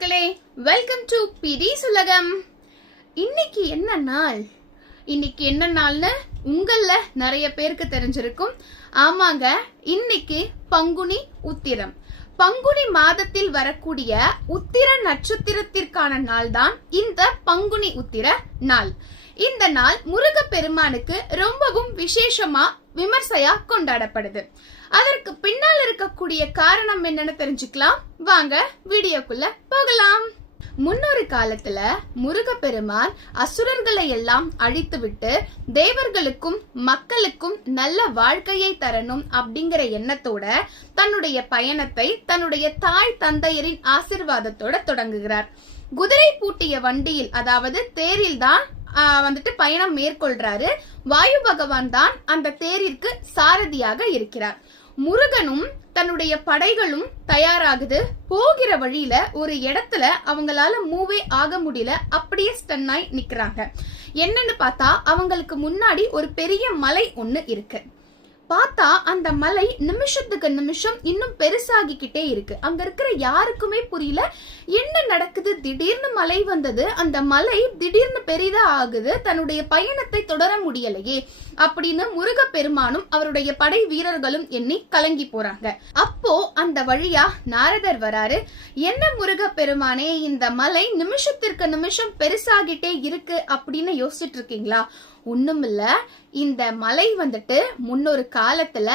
மக்களே, welcome to பிடிஸ் உலகம். இன்னைக்கு என்ன நாள்? இன்னைக்கு என்ன நாள்னு உங்கள நிறைய பேருக்கு தெரிஞ்சிருக்கும். ஆமாங்க, இன்னைக்கு பங்குனி உத்திரம். பங்குனி மாதத்தில் வரக்கூடிய உத்திர நட்சத்திரத்திற்கான நாள் தான் இந்த பங்குனி உத்திர நாள். இந்த நாள் முருகப்பெருமானுக்கு ரொம்பவும் விசேஷமா விமர்சையா கொண்டாடப்படுது. அதற்கு பின்னால் இருக்கக்கூடிய காரணம் என்னன்னு தெரிஞ்சுக்கலாம். வாங்க வீடியோக்குள்ள போகலாம். முன்னொரு காலத்துல முருகப்பெருமான் அசுரர்களை எல்லாம் அழித்துவிட்டு தேவர்களுக்கும் மக்களுக்கும் நல்ல வாழ்க்கையை தரணும் அப்படிங்கிற எண்ணத்தோட தன்னுடைய பயணத்தை தன்னுடைய தாய் தந்தையரின் ஆசிர்வாதத்தோட தொடங்குகிறார். குதிரை பூட்டிய வண்டியில், அதாவது தேரில் தான் பயணம் மேற்கொள்றாரு. வாயு பகவான் தான் அந்த தேரிற்கு சாரதியாக இருக்கிறார். முருகனும் தன்னுடைய படைகளும் தயாராகுது. போகிற வழியில ஒரு இடத்துல அவங்களால மூவே ஆக முடியல, அப்படியே ஸ்டன்னாய் நிக்கிறாங்க. என்னன்னு பார்த்தா அவங்களுக்கு முன்னாடி ஒரு பெரிய மலை ஒண்ணு இருக்கு. பார்த்தா அந்த மலை நிமிஷத்துக்கு நிமிஷம் இன்னும் பெருசாகிக்கிட்டே இருக்கு. அங்க இருக்கிற யாருக்குமே புரியல என்ன நடக்குது. திடீர்னு மலை வந்தது, அந்த மலை திடீர்னு பெரிதா ஆகுது, தன்னுடைய பயணத்தை தொடர முடியலையே அப்படின்னு முருகப்பெருமானும் அவருடைய படை வீரர்களும் எண்ணி கலங்கி போறாங்க. அப்போ அந்த வழியா நாரதர் வராரு. என்ன முருகப்பெருமானே, இந்த மலை நிமிஷத்திற்கு நிமிஷம் பெருசாகிட்டே இருக்கு அப்படின்னு யோசிச்சுட்டு இருக்கீங்களா? ஒண்ணுமில்ல, இந்த மலை முன்னொரு காலத்துல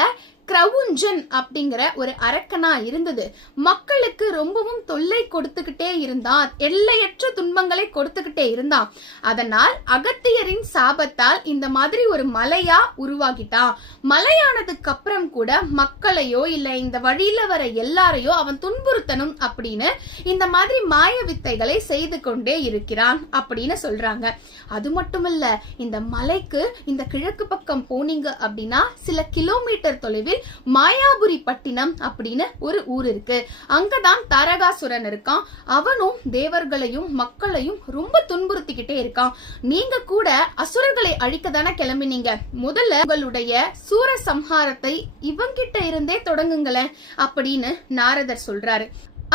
கிரவுஞ்சன் அப்படிங்கிற ஒரு அரக்கனா இருந்தது. மக்களுக்கு ரொம்பவும் தொல்லை கொடுத்துக்கிட்டே இருந்தான், எல்லையற்ற துன்பங்களை கொடுத்துக்கிட்டே இருந்தான். அதனால் அகத்தியரின் சாபத்தால் இந்த மாதிரி ஒரு மலையா உருவாகிட்டான். மலையானதுக்கு அப்புறம் கூட மக்களையோ இல்ல இந்த வழியில வர எல்லாரையோ அவன் துன்புறுத்தணும் அப்படின்னு இந்த மாதிரி மாய வித்தைகளை செய்து கொண்டே இருக்கிறான் அப்படின்னு சொல்றாங்க. அது மட்டுமல்ல, இந்த மலைக்கு இந்த கிழக்கு பக்கம் போனீங்க அப்படின்னா சில கிலோமீட்டர் தொலைவில் மாயாபுரி பட்டினம் அப்படின்னு ஒரு ஊர் இருக்கு. அங்கதான் தாரகாசுரன் இருக்கான். அவனும் தேவர்களையும் மக்களையும் ரொம்ப துன்புறுத்திக்கிட்டே இருக்கான். நீங்க கூட அசுரர்களை அழிக்க தானே கிளம்பினீங்க. முதல்ல உங்களுடைய சூர சம்ஹாரத்தை இவங்கிட்ட இருந்தே தொடங்குங்களேன் அப்படின்னு நாரதர் சொல்றாரு.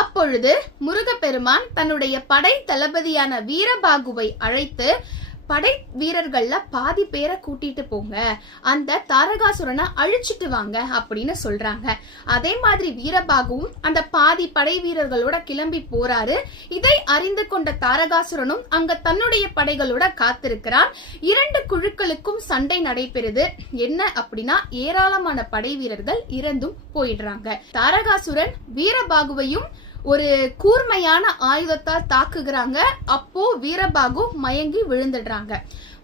அப்பொழுது முருகப்பெருமான் தன்னுடைய படை தளபதியான வீரபாகுவை அழைத்து, படை வீரர்கள்ல பாதி பேரை கூட்டிட்டு போங்க, அந்த தாரகாசுரனை அழிச்சிட்டு வாங்க அப்படின்னு சொல்றாங்க. அதே மாதிரி வீரபாகுவும் அந்த பாதி படை வீரர்களோட கிளம்பி போறாரு. இதை அறிந்து கொண்ட தாரகாசுரனும் அங்க தன்னுடைய படைகளோட காத்திருக்கிறான். இரண்டு குழுக்களுக்கும் சண்டை நடைபெறுது. என்ன அப்படின்னா, ஏராளமான படை வீரர்கள் இறந்தும் போயிடுறாங்க. தாரகாசுரன் வீரபாகுவையும் ஒரு கூர்மையான ஆயுதத்தால் தாக்குகிறாங்க. அப்போ வீரபாகு மயங்கி விழுந்துடுறாங்க.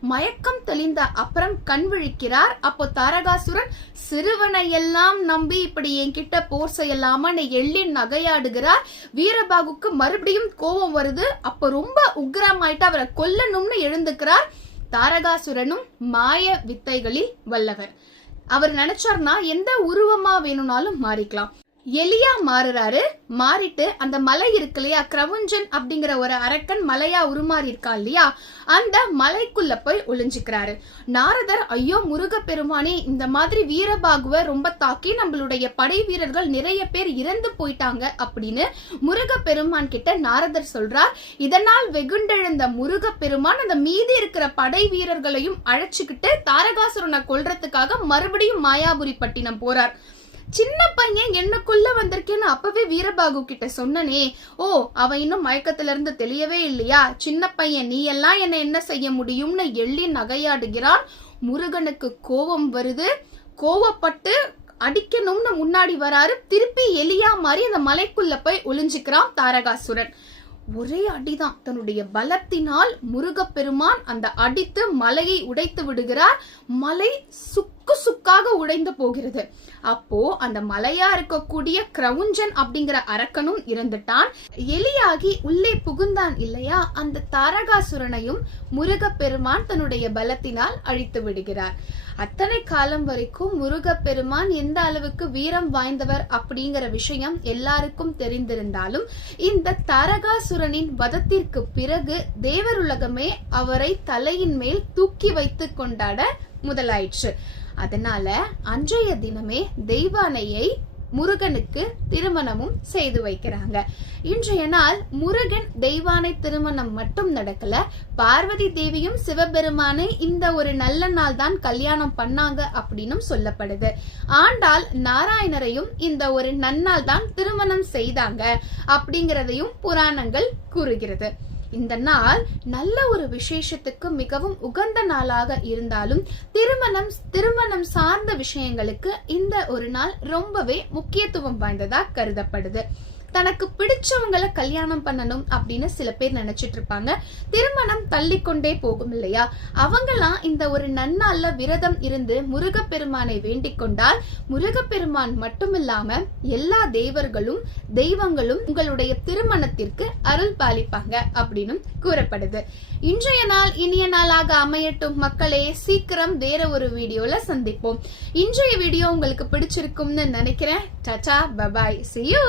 மயக்கம் தெளிந்த அப்புறம் கண் விழிக்கிறார். அப்போ தாரகாசுரன் சிறுவனை எல்லாம் நம்பி இப்படி என்கிட்ட போர் செய்யலாமா எள்ளி நகையாடுகிறார். வீரபாகுக்கு மறுபடியும் கோபம் வருது. அப்போ ரொம்ப உக்ரமாயிட்டு அவரை கொல்லணும்னு எழுந்துக்கிறார். தாரகாசுரனும் மாய வித்தைகளில் வல்லவர். அவர் நினைச்சார்னா எந்த உருவமா வேணும்னாலும் மாறிக்கலாம். எலியா மாறுறாரு. மாறிட்டு அந்த மலை இருக்கு இல்லையா, கிரவுஞ்சன் அப்படிங்கிற ஒரு அரக்கன் மலையா உருமாறி இருக்கா இல்லையா, அந்த மலைக்குள்ள போய் ஒளிஞ்சுக்கிறாரு. நாரதர், ஐயோ முருகப்பெருமானே, இந்த மாதிரி வீரபாகுவை ரொம்ப தாக்கி நம்மளுடைய படை வீரர்கள் நிறைய பேர் இறந்து போயிட்டாங்க அப்படின்னு முருகப்பெருமான் கிட்ட நாரதர் சொல்றார். இதனால் வெகுண்டெழுந்த முருகப்பெருமான் அந்த மீதி இருக்கிற படை வீரர்களையும் அழைச்சுக்கிட்டு தாரகாசுரனை கொல்றதுக்காக மறுபடியும் மாயாபுரி பட்டினம் போறார். சின்ன பையன் என்னக்குள்ள வந்திருக்கேன்னு அப்பவே வீரபாகு கிட்ட சொன்னனே, ஓ அவன் இன்னும் மயக்கத்துல இருந்து தெளியவே இல்லையா, சின்ன பையன் நீ எல்லாம் என்ன செய்ய முடியும்னு எள்ளி நகையாடுகிறான். முருகனுக்கு கோபம் வருது. கோவப்பட்டு அடிக்கணும்னு முன்னாடி வராரு. திருப்பி எலியா மாதிரி அந்த மலைக்குள்ள போய் ஒளிஞ்சுக்கிறான் தாரகாசுரன். ஒரே அடிதான். தன்னுடைய பலத்தினால் முருகப்பெருமான் அந்த அடித்து மலையை உடைத்து விடுகிறார். மலை சுக்கு சுக்காக உடைந்து போகிறது. அப்போ அந்த மலையா இருக்கக்கூடிய கிரவுஞ்சன் அப்படிங்கிற அரக்கனும் இறந்துட்டான். எலியாகி உள்ளே புகுந்தான் இல்லையா, அந்த தாரகாசுரனையும் முருகப்பெருமான் தன்னுடைய பலத்தினால் அழித்து விடுகிறார். அத்தனை காலம் வரைக்கும் முருகப்பெருமான் எந்த அளவுக்கு வீரம் வாய்ந்தவர் அப்படிங்கிற விஷயம் எல்லாருக்கும் தெரிந்திருந்தாலும் இந்த தாரகாசுரனின் வதத்திற்கு பிறகு தேவருலகமே அவரை தலையின் மேல் தூக்கி வைத்து கொண்டாட முதலாயிற்று. அதனால அன்றைய தினமே தெய்வானையை முருகனுக்கு திருமணமும் செய்து வைக்கிறாங்க. இன்றைய நாள் முருகன் தெய்வானை திருமணம் மட்டும் நடக்கல, பார்வதி தேவியும் சிவபெருமானை இந்த ஒரு நல்ல நாள் தான் கல்யாணம் பண்ணாங்க அப்படின்னு சொல்லப்படுது. ஆண்டாள் நாராயணரையும் இந்த ஒரு நன்னாள் தான் திருமணம் செய்தாங்க அப்படிங்கறதையும் புராணங்கள் கூறுகிறது. இந்த நாள் நல்ல ஒரு விசேஷத்துக்கு மிகவும் உகந்த நாளாக இருந்தாலும் திருமணம் சார்ந்த விஷயங்களுக்கு இந்த ஒரு நாள் ரொம்பவே முக்கியத்துவம் வாய்ந்ததா கருதப்படுது. தனக்கு பிடிச்சவங்களை கல்யாணம் பண்ணணும் அப்படின்னு சில பேர் நினைச்சிட்டு இருப்பாங்க. திருமணம் தள்ளி கொண்டே போகும் இல்லையா, அவங்கெல்லாம் இந்த ஒரு நன்னாள்ல விரதம் இருந்து முருகப்பெருமானை வேண்டிக் கொண்டால் முருகப்பெருமான் மட்டும் இல்லாம எல்லா தெய்வங்களும் உங்களுடைய திருமணத்திற்கு அருள் பாலிப்பாங்க அப்படின்னு கூறப்படுது. இன்றைய நாள் இனிய நாளாக அமையட்டும் மக்களே. சீக்கிரம் வேற ஒரு வீடியோல சந்திப்போம். இன்றைய வீடியோ உங்களுக்கு பிடிச்சிருக்கும்னு நினைக்கிறேன். Tata, bye bye, see you.